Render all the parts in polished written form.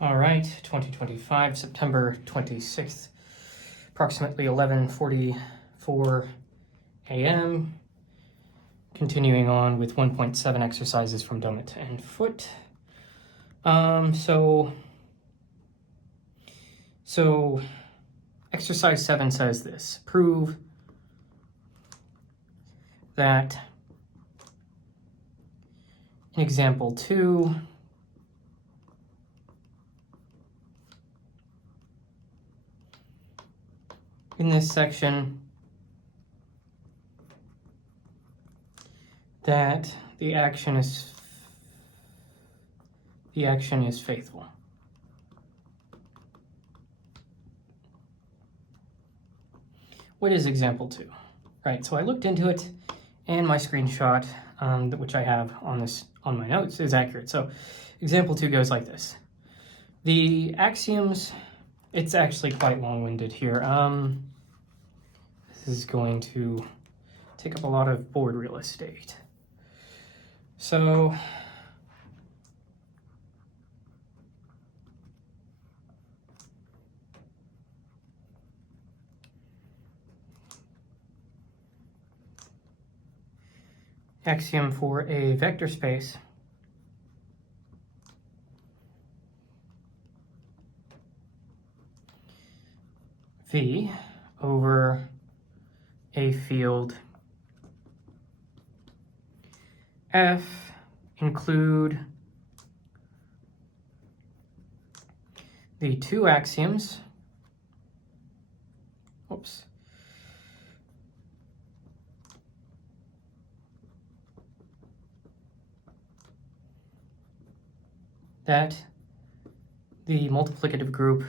All right, 2025, September 26th, approximately 11:44 a.m. Continuing on with 1.7 exercises from Dummett and Foote. So exercise 7 says this: prove that in example 2, in this section, that the action is faithful. What is example 2? Right, so I looked into it, and my screenshot, which I have on my notes, is accurate. So example 2 goes like this. The axioms, it's actually quite long-winded here. This is going to take up a lot of board real estate. So axiom for a vector space V over a field F include the two axioms. Oops. That the multiplicative group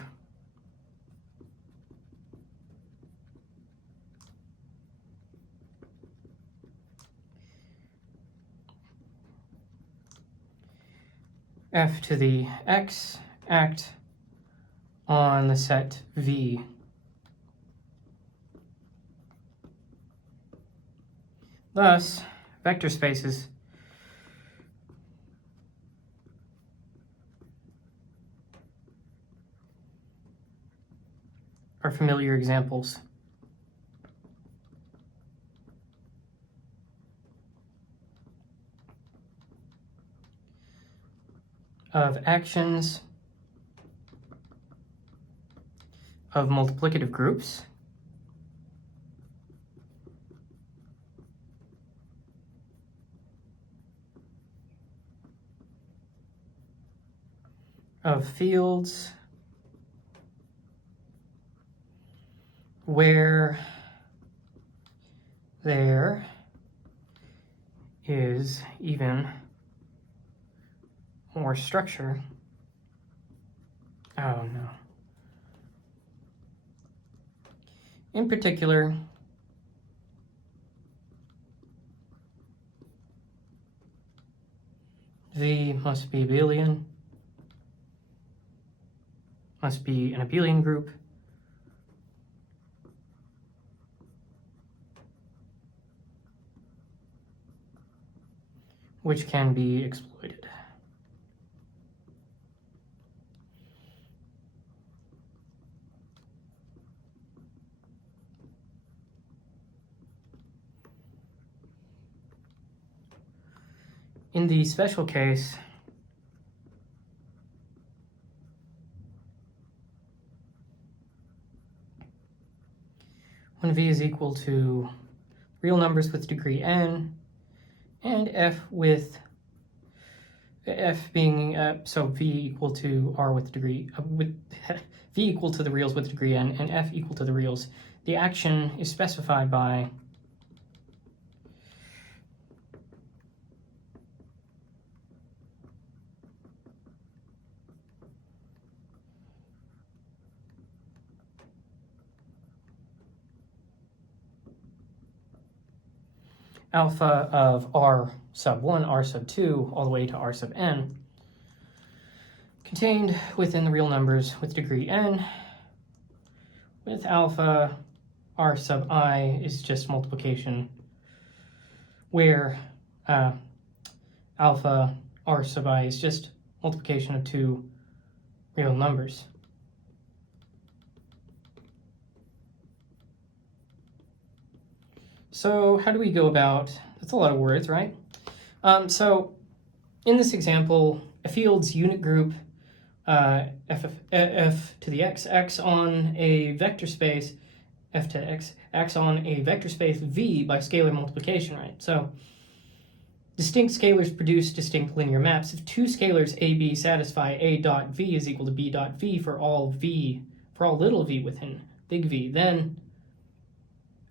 F to the X act on the set V. Thus, vector spaces are familiar examples of actions of multiplicative groups of fields where there is even more structure. Oh no. In particular, V must be abelian, must be an abelian group, which can be exploited. In the special case, when V is equal to real numbers with degree n, and F being so V equal to R with degree with V equal to the reals with degree n, and F equal to the reals, the action is specified by alpha of R sub 1, R sub 2, all the way to R sub n, contained within the real numbers with degree n, with alpha R sub I is just multiplication, where alpha R sub I is just multiplication of two real numbers. So how do we go about, that's a lot of words, right? So in this example, a field's unit group f to the x on a vector space, f to x on a vector space v by scalar multiplication, right? So distinct scalars produce distinct linear maps. If two scalars a, b satisfy a dot v is equal to b dot v for all little v within big V, then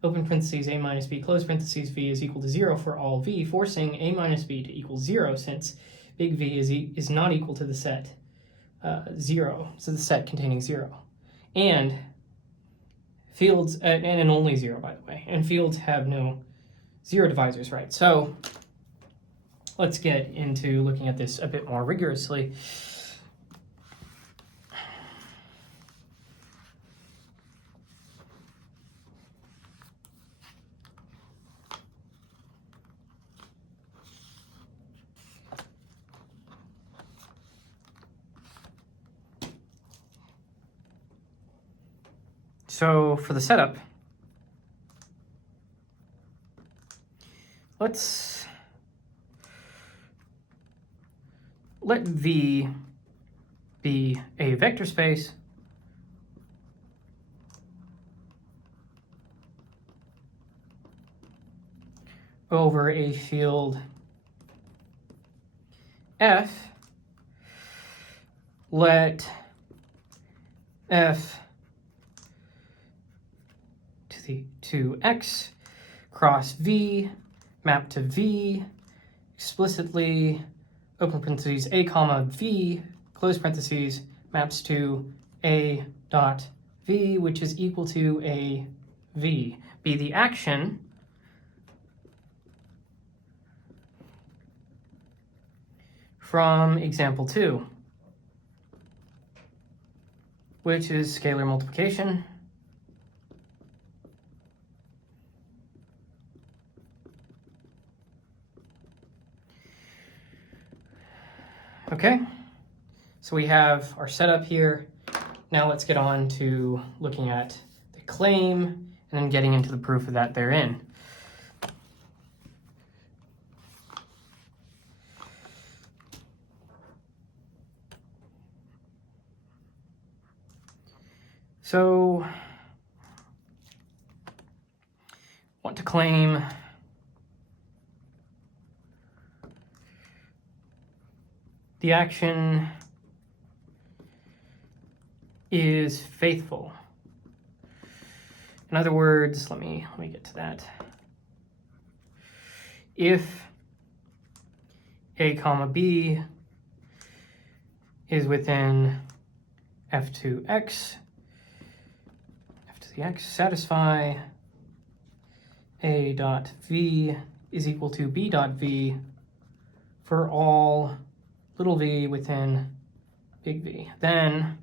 open parentheses a minus b close parentheses v is equal to 0 for all v, forcing a minus b to equal 0 since big V is not equal to the set 0, so the set containing 0. And fields, and only 0 by the way, and fields have no 0 divisors, right? So let's get into looking at this a bit more rigorously. So for the setup, let's let V be a vector space over a field F. Let F to x cross V map to V explicitly open parentheses a comma V close parentheses maps to a dot V, which is equal to a V. Be the action from example 2, which is scalar multiplication. Okay, so we have our setup here. Now let's get on to looking at the claim and then getting into the proof of that therein. So, want to claim the action is faithful. In other words, let me get to that. If a comma b is within f to x, f to the x satisfy a dot v is equal to b dot v for all little v within big V, then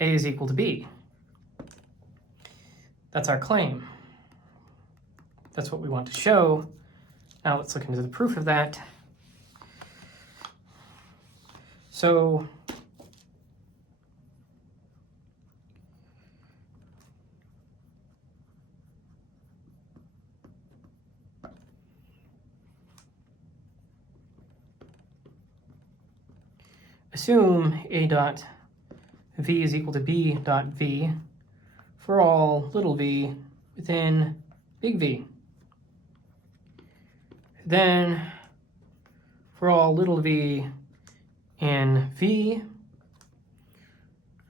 a is equal to b. That's our claim. That's what we want to show. Now let's look into the proof of that. So assume a dot v is equal to b dot v for all little v within big V. Then for all little v in V,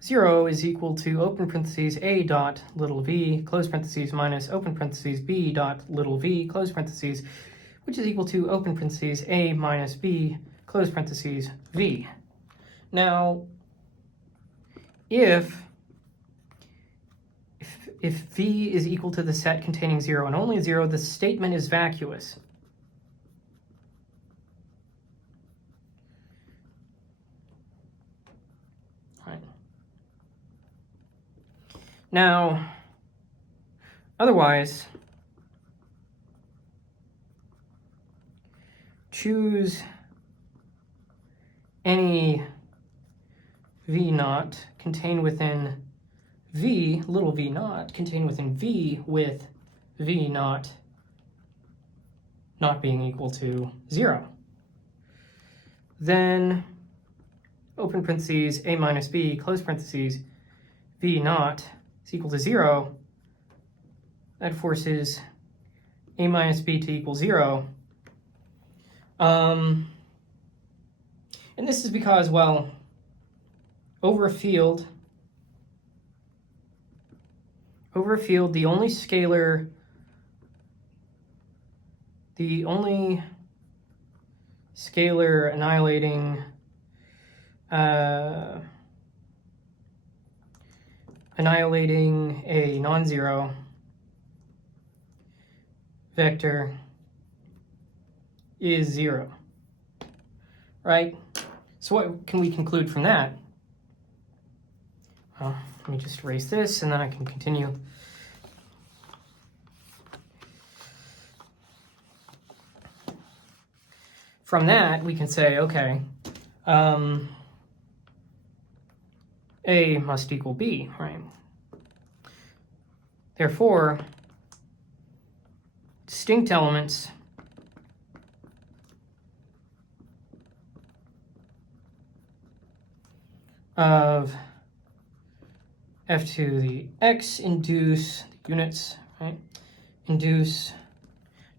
0 is equal to open parentheses a dot little v close parentheses minus open parentheses b dot little v close parentheses, which is equal to open parentheses a minus b close parentheses v. Now, if V is equal to the set containing 0 and only 0, the statement is vacuous. All right. Now, otherwise, choose any v naught contained within v, little v naught contained within v, with v naught not being equal to 0. Then open parentheses a minus b, close parentheses, v naught is equal to 0. That forces a minus b to equal 0. And this is because, well, over a field, the only scalar annihilating a non-zero vector is 0, right? So what can we conclude from that? Well, let me just erase this and then I can continue. From that, we can say, okay, A must equal B, right? Therefore, distinct elements of f to the x induce the units, right? Induce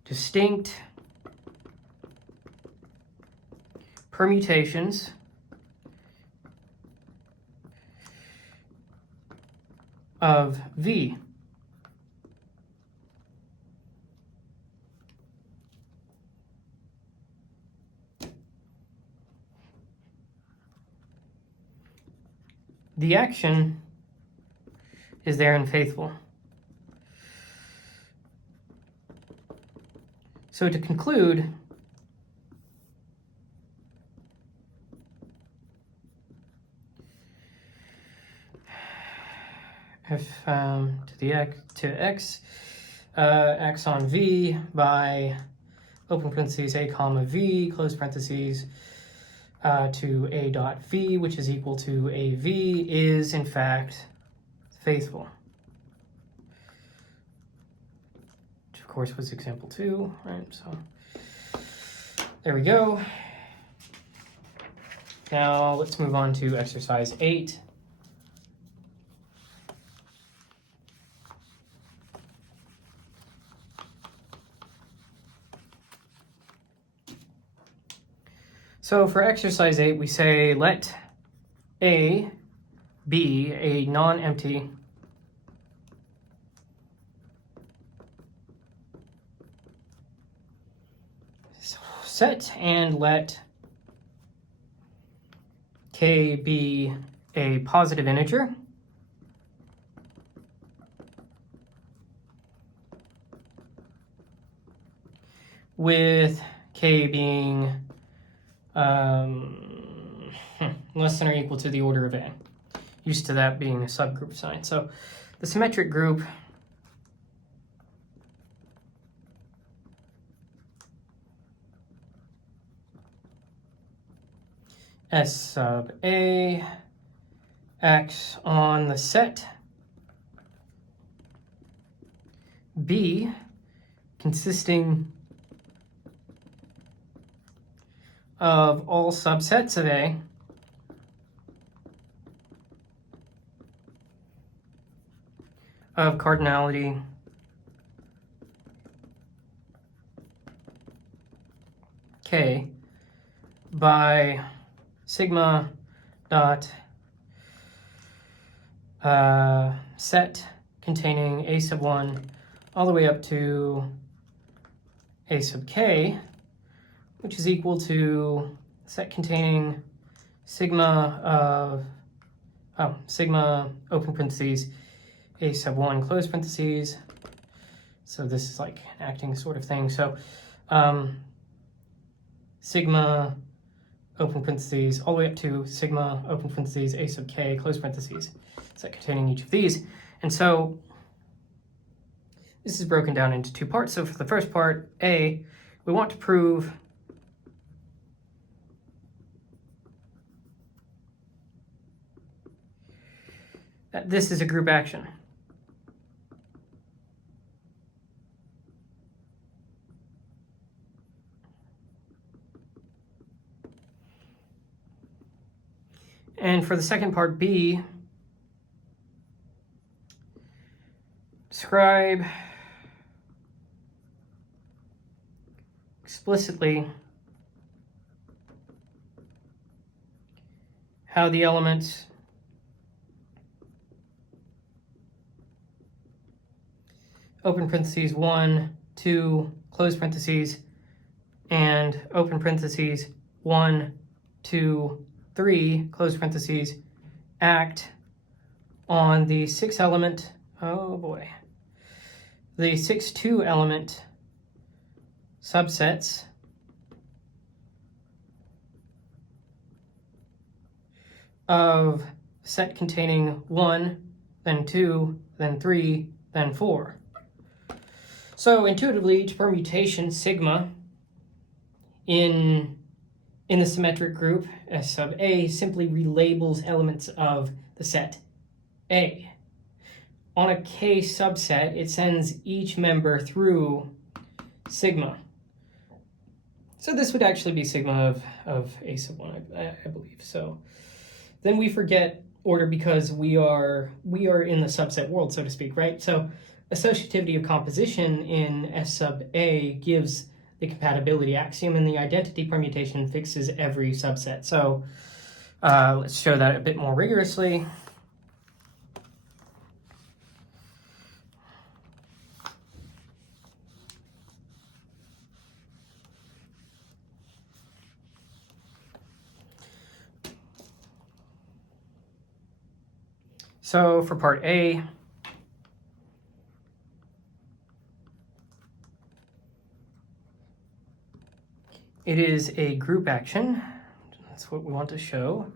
distinct permutations of v. The action is there and faithful. So to conclude, f to the x to x, x on v by open parentheses a comma v close parentheses to a dot v, which is equal to a v, is in fact faithful. Which of course was example 2, right? So there we go. Now let's move on to exercise 8. So for exercise 8, we say let A be a non-empty set and let K be a positive integer with K being less than or equal to the order of n. Used to that being a subgroup sign. So the symmetric group S sub A acts on the set B consisting of all subsets of A of cardinality K by sigma dot set containing A sub 1 all the way up to A sub K, which is equal to set containing sigma of sigma open parentheses A sub 1 close parentheses. So this is like an acting sort of thing. So sigma open parentheses all the way up to sigma open parentheses A sub K close parentheses, set containing each of these. And so this is broken down into two parts. So for the first part, A, we want to prove that this is a group action. And for the second part, B, describe explicitly how the elements open parentheses 1, 2, close parentheses, and open parentheses 1, 2, 3, close parentheses, act on the 6 element, oh boy, the 6-2 element subsets of set containing 1, then 2, then 3, then 4. So intuitively, each permutation sigma in the symmetric group S sub A simply relabels elements of the set A. On a K subset, it sends each member through sigma. So this would actually be sigma of A sub 1, I believe. So then we forget order because we are in the subset world, so to speak, right? So associativity of composition in S sub A gives the compatibility axiom, and the identity permutation fixes every subset. So let's show that a bit more rigorously. So for part A, it is a group action. That's what we want to show.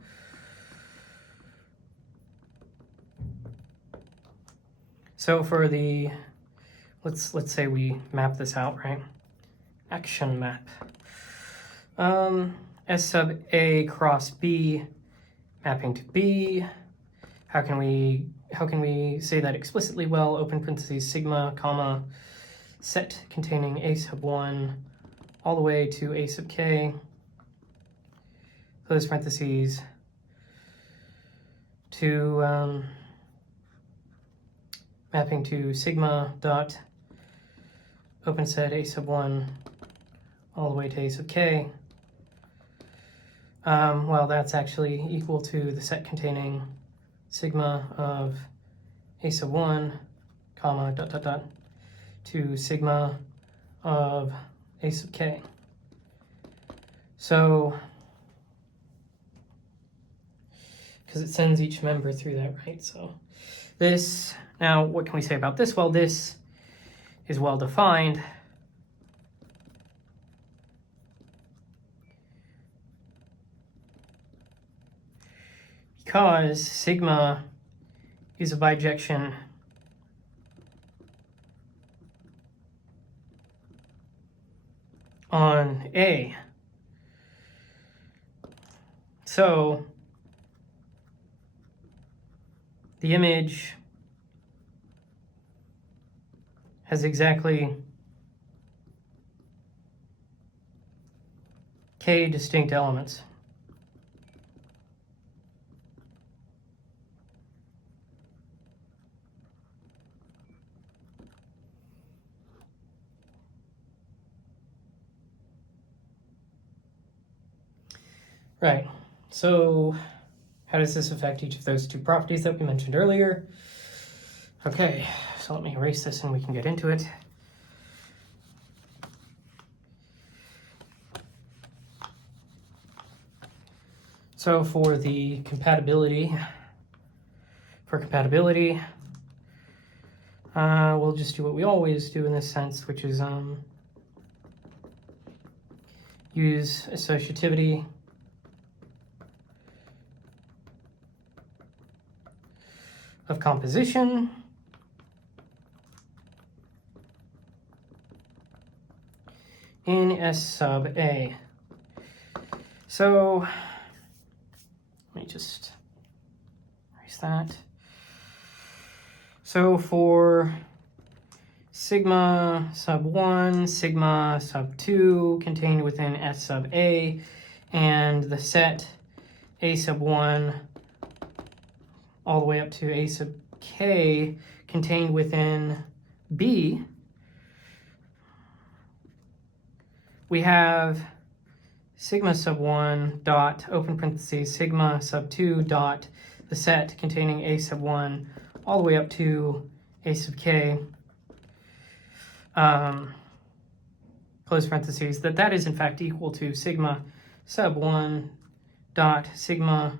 So for the, let's say we map this out, right? Action map. S sub A cross B mapping to B. How can we say that explicitly? Well, open parentheses sigma, comma, set containing A sub 1 all the way to A sub K, close parentheses, to mapping to sigma dot open set A sub 1 all the way to A sub K. Well, that's actually equal to the set containing sigma of A sub 1, comma, dot, dot, dot, to sigma of A sub K. So, because it sends each member through that, right? So this, now what can we say about this? Well, this is well defined. Because sigma is a bijection on A. So the image has exactly K distinct elements. Right, so how does this affect each of those two properties that we mentioned earlier? Okay, so let me erase this and we can get into it. So for the compatibility, we'll just do what we always do in this sense, which is use associativity of composition in S sub A. So let me just erase that. So for sigma sub 1, sigma sub 2 contained within S sub A, and the set A sub 1 all the way up to A sub K contained within B, we have sigma sub 1 dot open parentheses sigma sub 2 dot the set containing A sub 1 all the way up to A sub K, close parentheses, that is in fact equal to sigma sub 1 dot sigma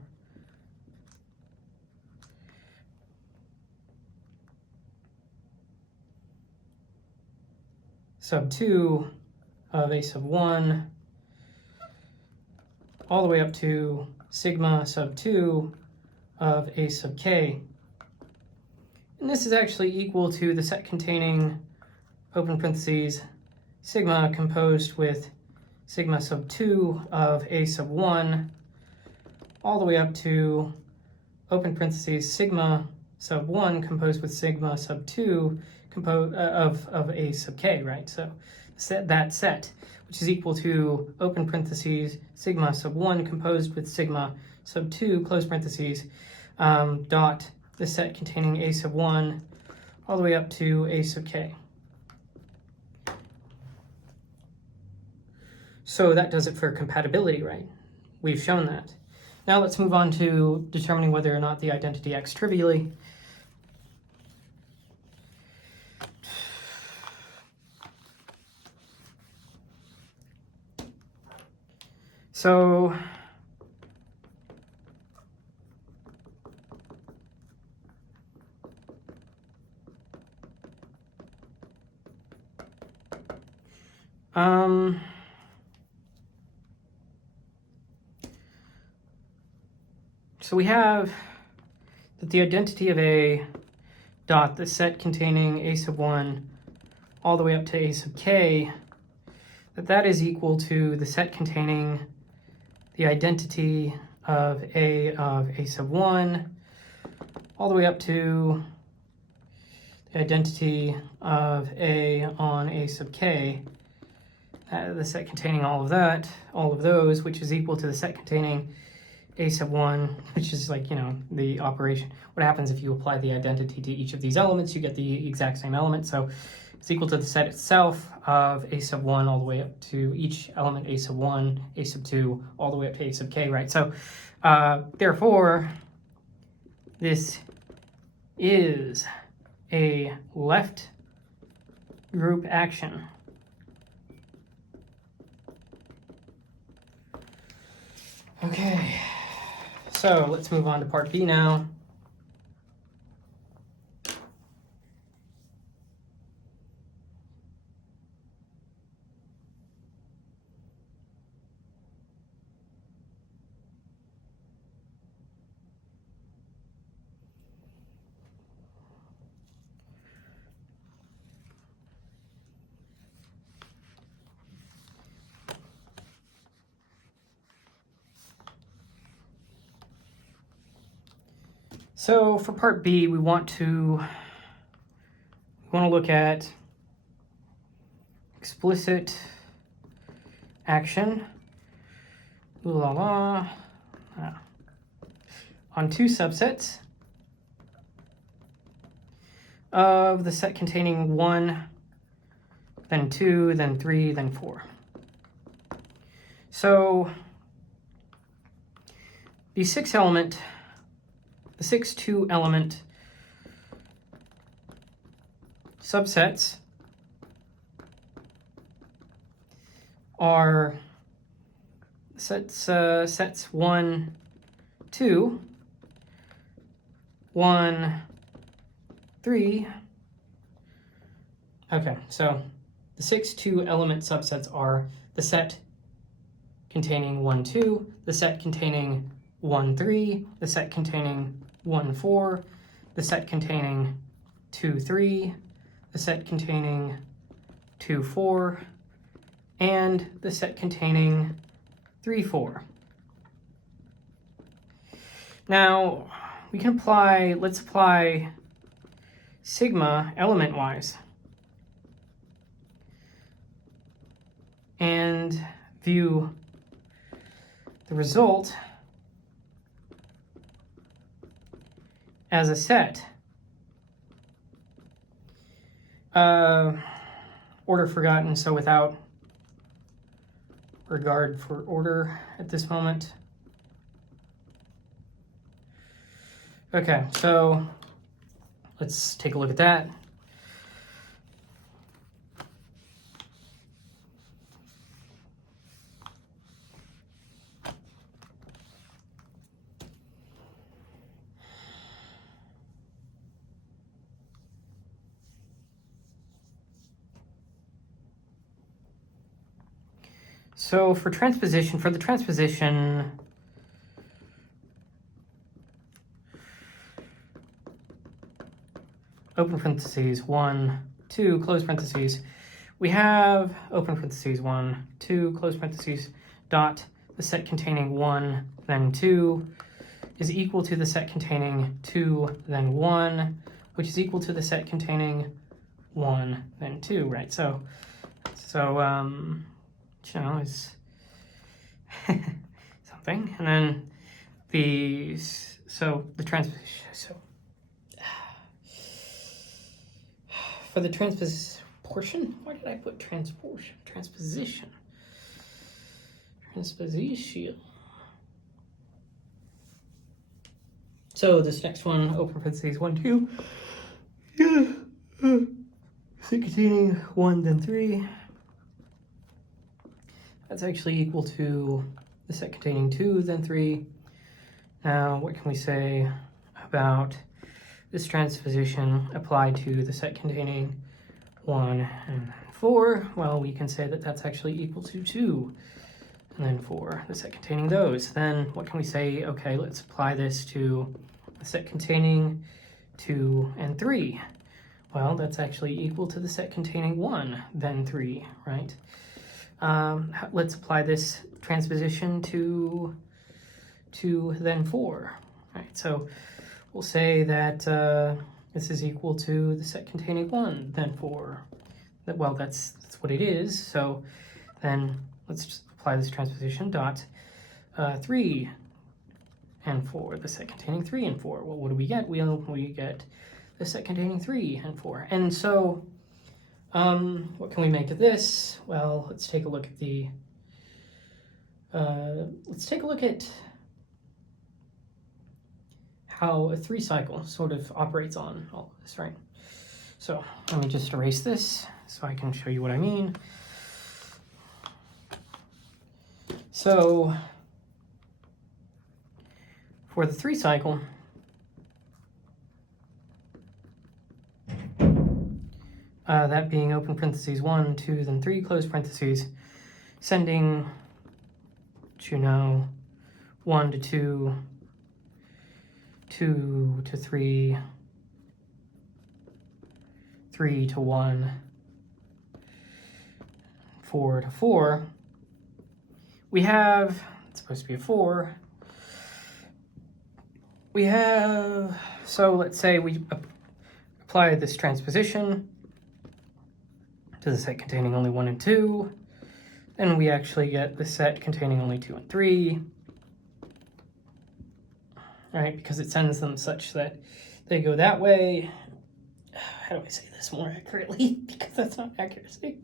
sub 2 of A sub 1 all the way up to sigma sub 2 of A sub K. And this is actually equal to the set containing open parentheses sigma composed with sigma sub 2 of A sub 1 all the way up to open parentheses sigma sub 1 composed with sigma sub 2 of A sub K, right? So that set, which is equal to open parentheses sigma sub 1 composed with sigma sub 2 close parentheses dot the set containing A sub 1 all the way up to A sub K. So that does it for compatibility, right? We've shown that. Now let's move on to determining whether or not the identity acts trivially. So we have that the identity of A dot the set containing A sub 1 all the way up to A sub K, that is equal to the set containing the identity of A sub 1 all the way up to the identity of A on A sub K, the set containing all of those, which is equal to the set containing A sub 1, which is like, the operation. What happens if you apply the identity to each of these elements? You get the exact same element. So it's equal to the set itself of A sub 1 all the way up to each element A sub 1, A sub 2, all the way up to A sub K, right? So therefore, this is a left group action. Okay. So let's move on to part B now. So for part B, we want to look at explicit action on two subsets of the set containing 1, then 2, then 3, then 4. So the 6 2-element subsets are sets 1, 2, 1, 3. Okay, so the 6 2-element subsets are the set containing 1, 2, the set containing 1, 3, the set containing 1, 4, the set containing 2, 3, the set containing 2, 4, and the set containing 3, 4. Now, we can let's apply sigma element-wise and view the result as a set. Order forgotten, so without regard for order at this moment. Okay, so let's take a look at that. So for the transposition, open parentheses, 1, 2, close parentheses, we have open parentheses, 1, 2, close parentheses, dot, the set containing 1, then 2, is equal to the set containing 2, then 1, which is equal to the set containing 1, then 2, right? So you know, is something, and then the transposition. So for the transposition, why did I put transposition. So this next one, open parentheses, 1, 2, set containing 1, then 3. That's actually equal to the set containing 2, then 3. Now, what can we say about this transposition applied to the set containing 1 and 4? Well, we can say that that's actually equal to 2 and then 4, the set containing those. Then what can we say? Okay, let's apply this to the set containing 2 and 3. Well, that's actually equal to the set containing 1, then 3, right? Let's apply this transposition to 2, then 4, right? So we'll say that this is equal to the set containing 1, then 4. Well, that's what it is. So then let's just apply this transposition dot 3 and 4, the set containing 3 and 4. Well, what do we get? We get the set containing 3 and 4. And so what can we make of this? Well, let's take a look at how a 3 cycle sort of operates on all of this, right? So let me just erase this so I can show you what I mean. So for the 3 cycle, that being open parentheses 1, 2, then 3, close parentheses, sending, you know, 1 to 2, 2 to 3, 3 to 1, 4 to 4. We have, it's supposed to be a 4. We have, so let's say we apply this transposition to the set containing only 1 and 2, then we actually get the set containing only 2 and 3, right? Because it sends them such that they go that way. How do I say this more accurately? Because that's not accuracy.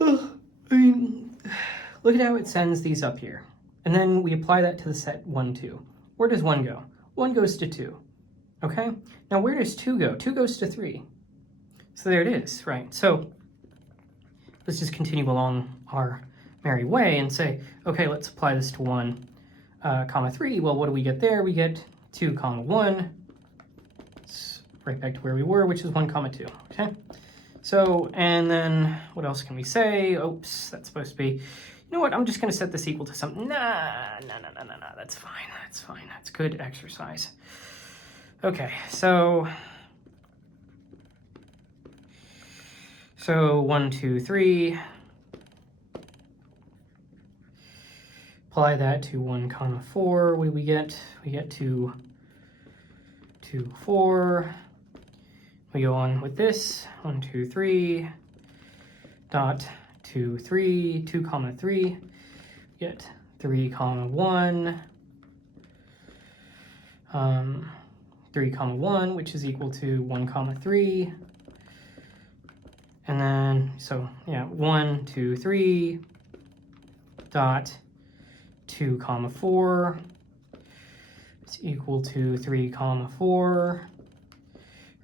I mean, look at how it sends these up here. And then we apply that to the set 1, 2. Where does 1 go? 1 goes to 2, okay? Now where does 2 go? 2 goes to 3. So there it is, right? So let's just continue along our merry way and say, okay, let's apply this to 1, comma 3. Well, what do we get there? We get 2, comma 1. It's right back to where we were, which is 1, comma 2, okay? So, and then what else can we say? Oops, that's supposed to be, you know what? I'm just going to set this equal to something. Nah, that's fine. That's fine. That's good exercise. Okay, so 1, 2, 3. Apply that to 1, comma 4. What do we get? We get 2, 2, 4. We go on with this, 1, 2, 3, dot 2, 3, 2, comma 3, get 3, comma 1, 3, comma 1, which is equal to 1, comma 3, and then, so yeah, 1, 2, 3, dot 2, comma 4, is equal to 3, comma 4,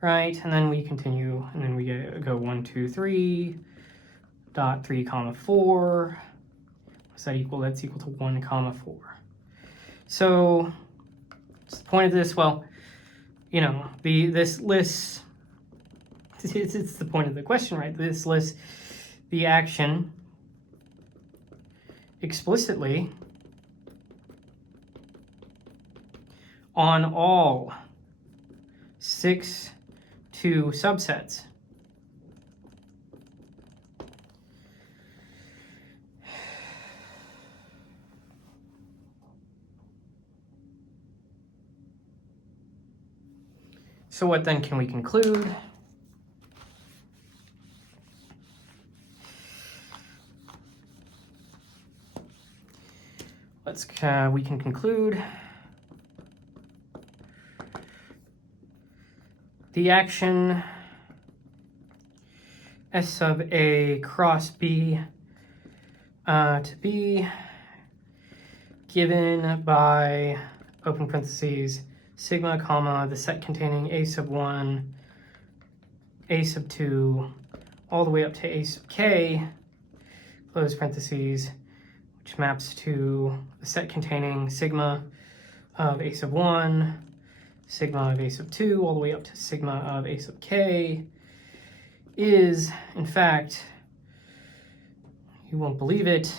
right? And then we continue, and then we go 1, 2, 3, dot 3, comma 4. What's that equal? That's equal to 1, comma 4. So what's the point of this? Well, you know, this list, it's the point of the question, right? This lists the action explicitly on all 6 2 subsets. So what then can we conclude? We can conclude the action S sub A cross B to be given by, open parentheses, sigma, comma, the set containing A sub 1, A sub 2, all the way up to A sub K, close parentheses, which maps to the set containing sigma of A sub 1, sigma of A sub 2, all the way up to sigma of A sub K, is, in fact, you won't believe it,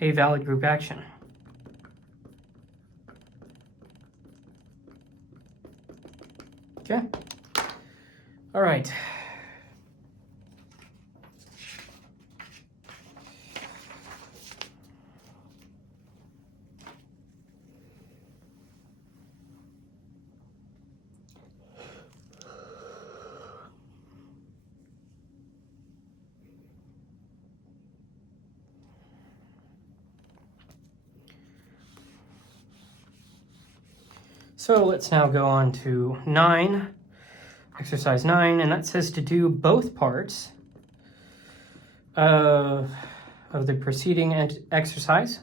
a valid group action. Okay? All right. So let's now go on to 9, exercise 9, and that says to do both parts of the preceding exercise.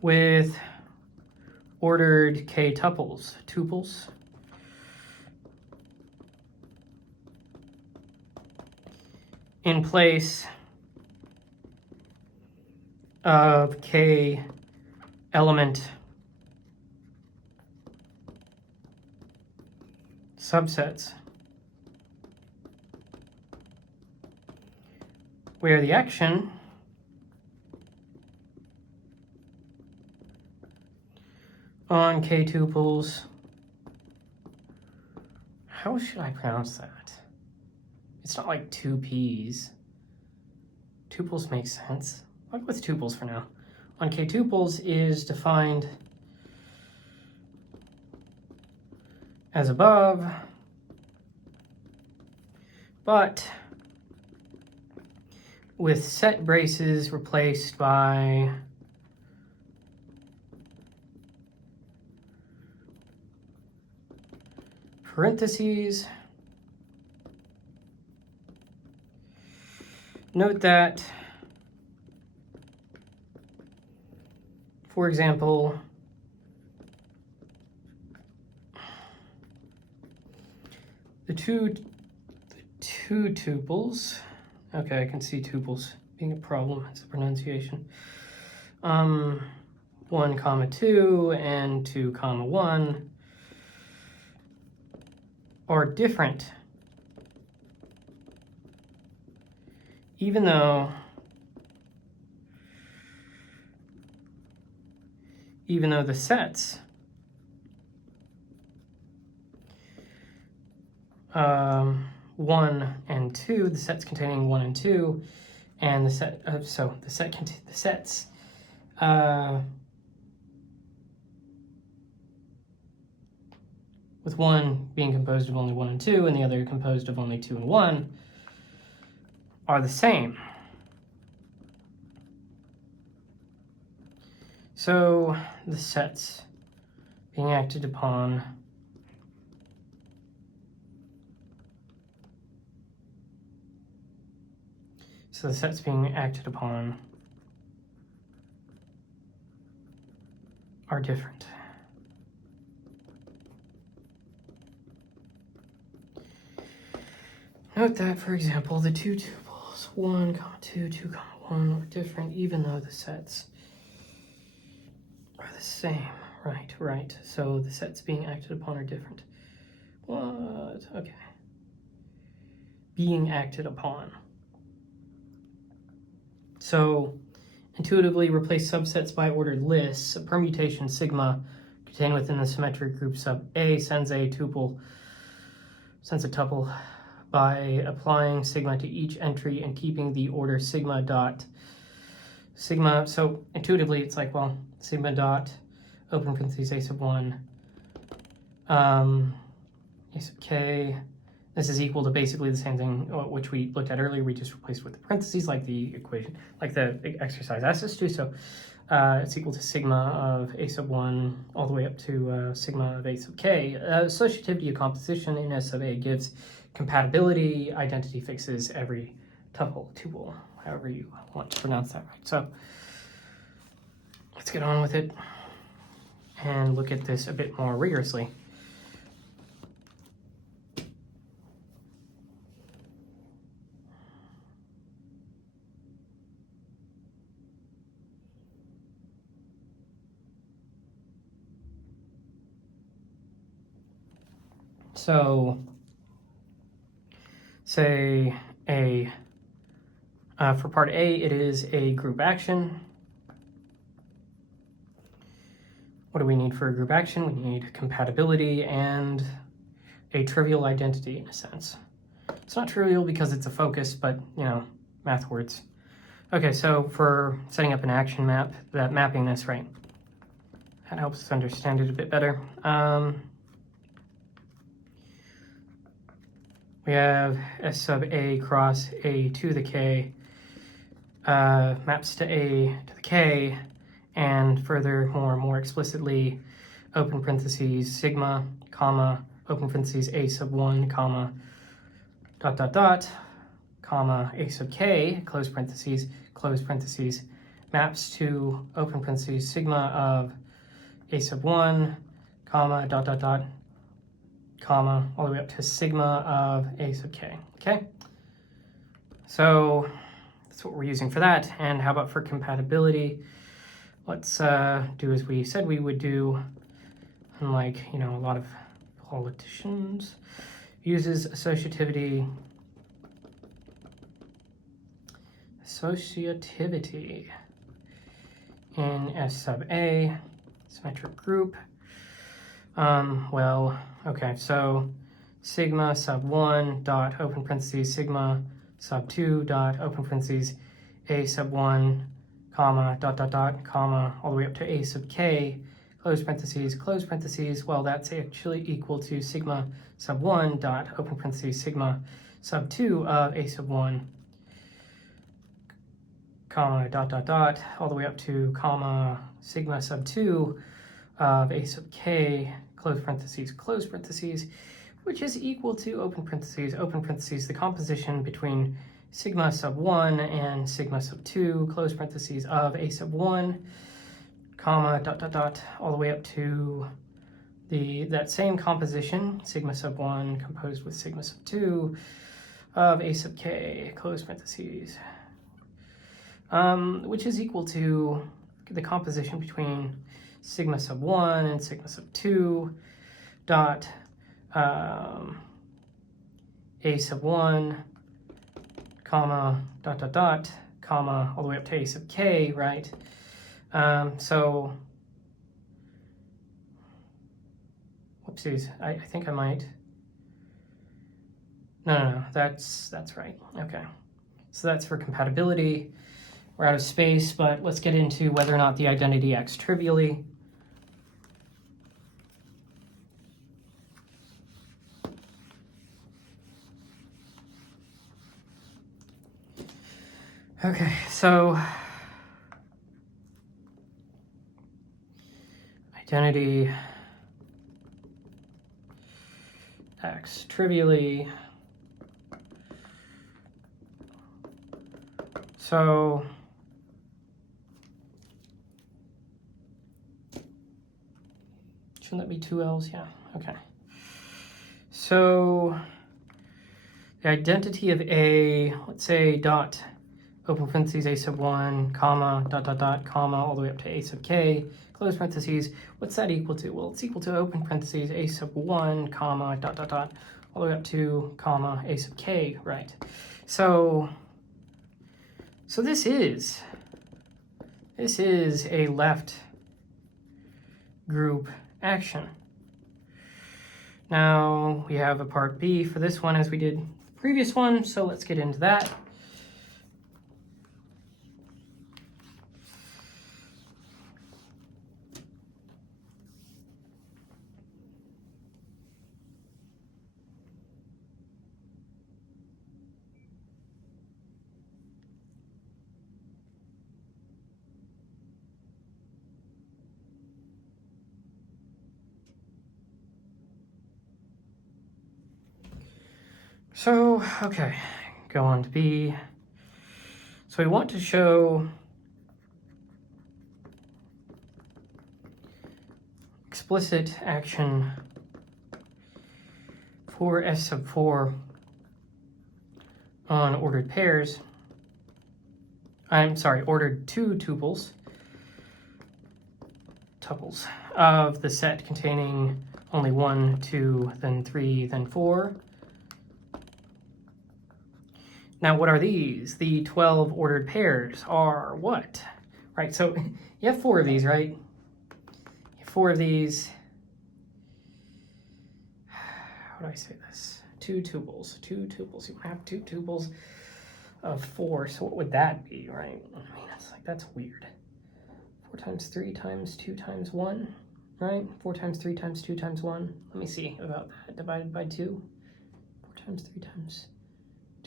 With ordered k tuples, in place of k element subsets, where the action on k tuples, how should I pronounce that? It's not like 2 P's. Tuples makes sense. I'll go with tuples for now. On k tuples is defined as above, but with set braces replaced by parentheses. Note that, for example, the two tuples, okay, I can see tuples being a problem, it's a pronunciation. 1, comma 2 and 2, comma 1 are different, even though the sets 1 and 2, the sets containing 1 and 2, and the sets with one being composed of only 1 and 2 and the other composed of only 2 and 1 are the same. So the sets being acted upon are different. Note that, for example, the two tuples 1, 2, 2, 1 are different even though the sets are the same. Right. So the sets being acted upon are different. What? Okay. Being acted upon. So intuitively replace subsets by ordered lists. A permutation sigma contained within the symmetric group sub A sends a tuple by applying sigma to each entry and keeping the order sigma. So intuitively it's like, well, sigma dot open parentheses a sub 1 a sub k. This is equal to basically the same thing which we looked at earlier. We just replaced with the parentheses like the equation, like the exercise asked us to. So it's equal to sigma of a sub 1 all the way up to sigma of a sub k. Associativity of composition in S sub a gives compatibility. Identity fixes every tuple, however you want to pronounce that right. So let's get on with it and look at this a bit more rigorously. So say for part A, it is a group action. What do we need for a group action? We need compatibility and a trivial identity in a sense. It's not trivial because it's a focus, but math words. Okay, so for setting up an action map, mapping this, right? That helps us understand it a bit better. We have S sub A cross A to the K maps to A to the K, and furthermore, more explicitly, open parentheses sigma, comma, open parentheses A sub 1, comma, comma, A sub K, close parentheses, maps to open parentheses sigma of A sub 1, comma, comma, all the way up to sigma of A sub K, okay? So that's what we're using for that. And how about for compatibility? Let's do as we said we would do, unlike, a lot of politicians, uses associativity in S sub A, symmetric group. Well, okay, so sigma sub 1 dot open parentheses sigma sub 2 dot open parentheses A sub 1, comma, comma, all the way up to A sub K, close parentheses, well, that's actually equal to sigma sub 1 dot open parentheses sigma sub 2 of A sub 1, comma, all the way up to comma sigma sub 2 of A sub K, close parentheses, which is equal to open parentheses, the composition between sigma sub 1 and sigma sub 2, close parentheses, of A sub 1, comma, all the way up to that same composition, sigma sub 1 composed with sigma sub 2 of A sub K, close parentheses, which is equal to the composition between sigma sub 1 and sigma sub 2 dot A sub 1, comma, comma, all the way up to A sub K, right? So, whoopsies, I think I might No, that's right. Okay. So that's for compatibility. We're out of space, but let's get into whether or not the identity acts trivially. Okay, so identity acts trivially. So shouldn't that be two L's? Yeah, okay. So the identity of A, let's say dot, open parentheses, A sub 1, comma, dot, dot, dot, comma, all the way up to A sub k, close parentheses. What's that equal to? Well, it's equal to open parentheses, A sub 1, comma, dot, dot, dot, all the way up to, comma, A sub k, right? So this is a left group action. Now we have a part B for this one as we did the previous one, so let's get into that. So, okay, go on to B. So we want to show explicit action for S sub 4 on ordered pairs. I'm sorry, ordered two tuples of the set containing only 1, 2, then 3, then 4. Now, what are these? The 12 ordered pairs are what? Right, so you have 4 of these, right? You have 4 of these. How do I say this? 2 tuples. You want to have 2 tuples of 4, so what would that be, right? I mean, that's weird. 4 times 3 times 2 times 1, right? 4 times 3 times 2 times 1. Let me see about that. Divided by 2. 4 times 3 times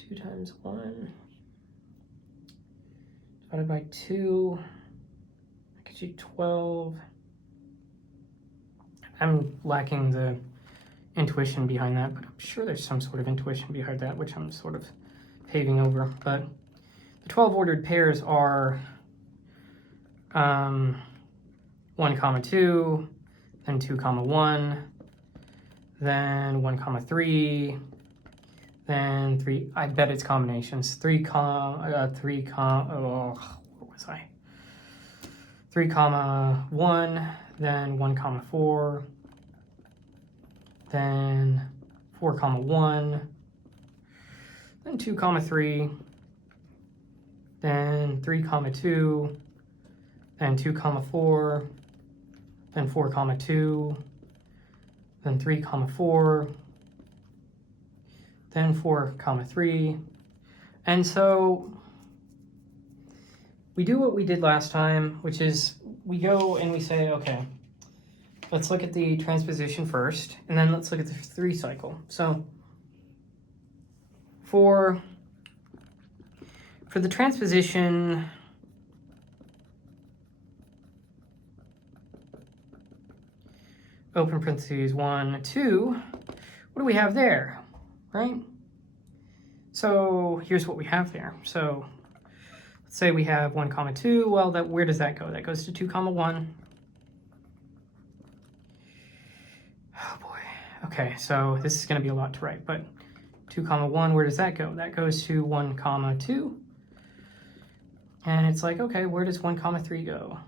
2 times 1 divided by 2, that gives you 12. I'm lacking the intuition behind that, but I'm sure there's some sort of intuition behind that, which I'm sort of paving over. But the 12 ordered pairs are 1, 2, then 2, 1, then 1, 3, then 3, I bet it's combinations. 3, what was I? 3, 1, then 1, 4, then 4, 1, then 2, 3, then 3, 2, then 2, 4, then 4, 2, then 3, 4, then 4, 3. And so we do what we did last time, which is we go and we say, okay, let's look at the transposition first, and then let's look at the 3 cycle. So for the transposition, open parentheses 1, 2, what do we have there, right? So here's what we have there. So let's say we have 1, 2. Well, where does that go? That goes to 2, 1. Oh boy. Okay, so this is going to be a lot to write, but 2, 1, where does that go? That goes to 1, 2. And it's like, okay, where does 1, 3 go?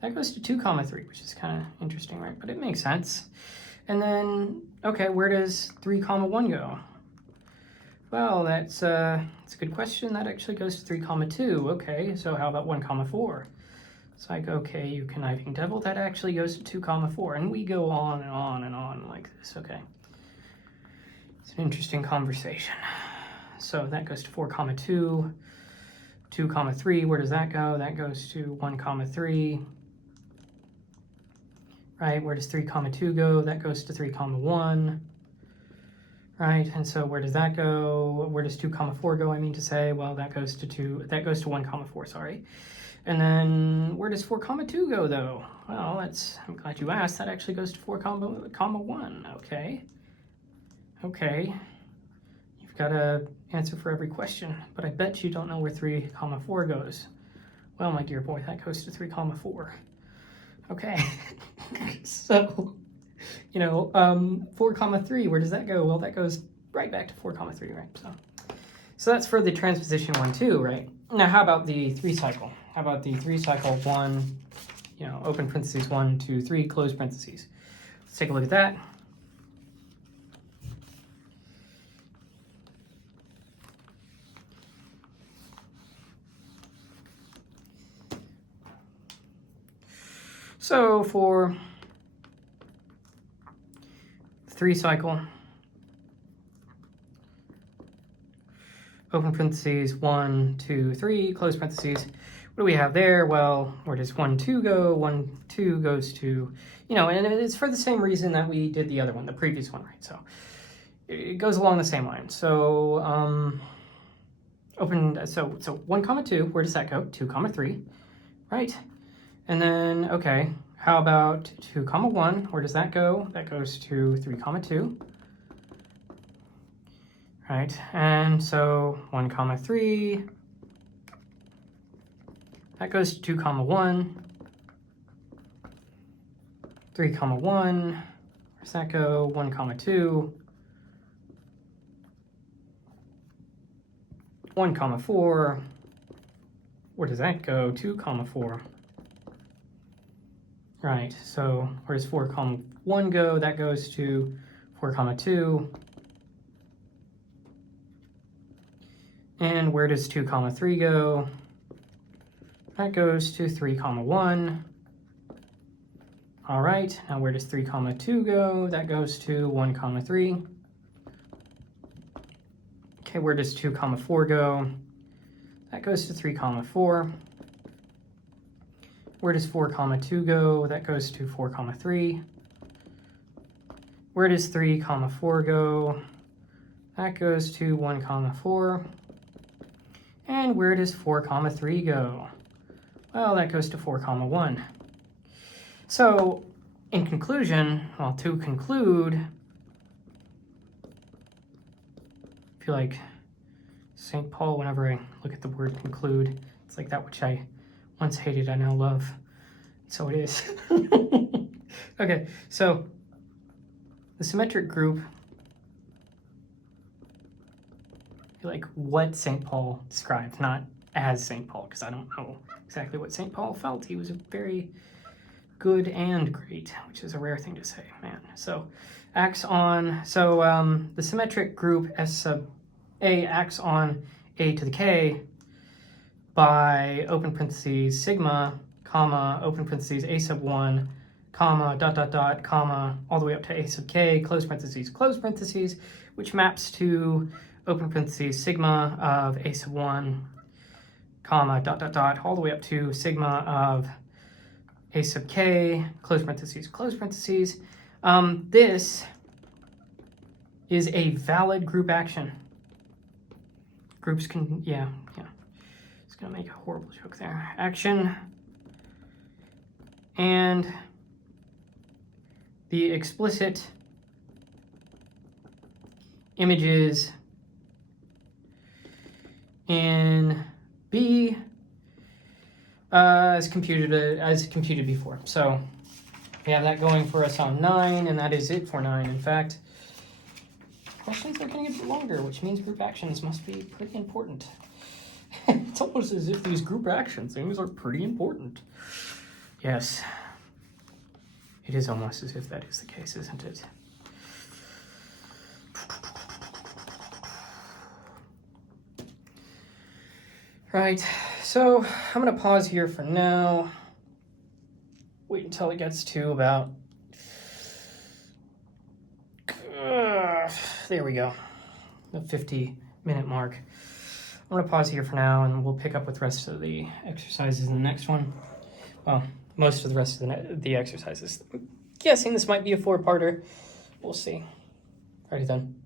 That goes to 2, 3, which is kind of interesting, right? But it makes sense. And then, okay, where does 3, 1 go? Well, that's a good question. That actually goes to 3, 2. Okay, so how about 1, 4? It's like, okay, you conniving devil, that actually goes to 2, 4. And we go on and on and on like this, okay. It's an interesting conversation. So that goes to 4 comma 2, 2 comma 3. Where does that go? That goes to 1 comma 3. Right, where does 3 comma 2 go? That goes to 3 comma 1. Right, and so where does that go? Where does 2 comma 4 go? I mean to say, well, that goes to 1 comma 4, sorry. And then where does 4 comma 2 go though? Well, I'm glad you asked. That actually goes to 4 comma 1. Okay. You've got an answer for every question, but I bet you don't know where 3 comma 4 goes. Well, my dear boy, that goes to 3 comma 4. Okay. So, 4 comma 3, where does that go? Well, that goes right back to 4 comma 3, right? So that's for the transposition 1, 2, right? Now, how about the 3 cycle? How about the 3 cycle 1, open parentheses 1, 2, 3, close parentheses? Let's take a look at that. So for 3 cycle, open parentheses 1, 2, 3, close parentheses. What do we have there? Well, where does 1, 2 go? 1, 2 goes to, and it's for the same reason that we did the other one, the previous one, right? So it goes along the same line. So so 1 comma 2, where does that go? 2 comma 3, right? And then, okay, how about 2 comma 1? Where does that go? That goes to 3 comma 2. Right, and so 1 comma 3, that goes to 2 comma 1. 3 comma 1, where does that go? 1 comma 2. 1 comma 4, where does that go? 2 comma 4. Right, so where does 4 comma 1 go? That goes to 4 comma 2. And where does 2 comma 3 go? That goes to 3 comma 1. All right, now where does 3 comma 2 go? That goes to 1 comma 3. Okay, where does 2 comma 4 go? That goes to 3 comma 4. Where does 4 comma 2 go? That goes to 4 comma 3. Where does 3 comma 4 go? That goes to 1 comma 4. And where does 4 comma 3 go? Well, that goes to 4 comma 1. So in conclusion, well, to conclude, I feel like St. Paul, whenever I look at the word conclude, it's like that which I once hated, I now love. So it is. Okay, so the symmetric group, like what St. Paul described, not as St. Paul, because I don't know exactly what St. Paul felt. He was a very good and great, which is a rare thing to say, man. So acts on, the symmetric group S sub A acts on A to the K by open parentheses sigma, comma, open parentheses A sub 1, comma, dot, dot, dot, comma, all the way up to A sub K, close parentheses, which maps to open parentheses sigma of A sub 1, comma, dot, dot, dot, all the way up to sigma of A sub K, close parentheses. This is a valid group action. Groups can, yeah. It's gonna make a horrible joke there. Action. And the explicit images in B as computed before. So we have that going for us on 9, and that is it for 9. In fact, questions are going to get longer, which means group actions must be pretty important. It's almost as if these group action things are pretty important. Yes, it is almost as if that is the case, isn't it? Right, so I'm going to pause here for now. Wait until it gets to about there we go. The 50-minute mark. I'm going to pause here for now, and we'll pick up with the rest of the exercises in the next one. Well, most of the rest of the exercises. I'm guessing this might be a 4-parter. We'll see. Alrighty then.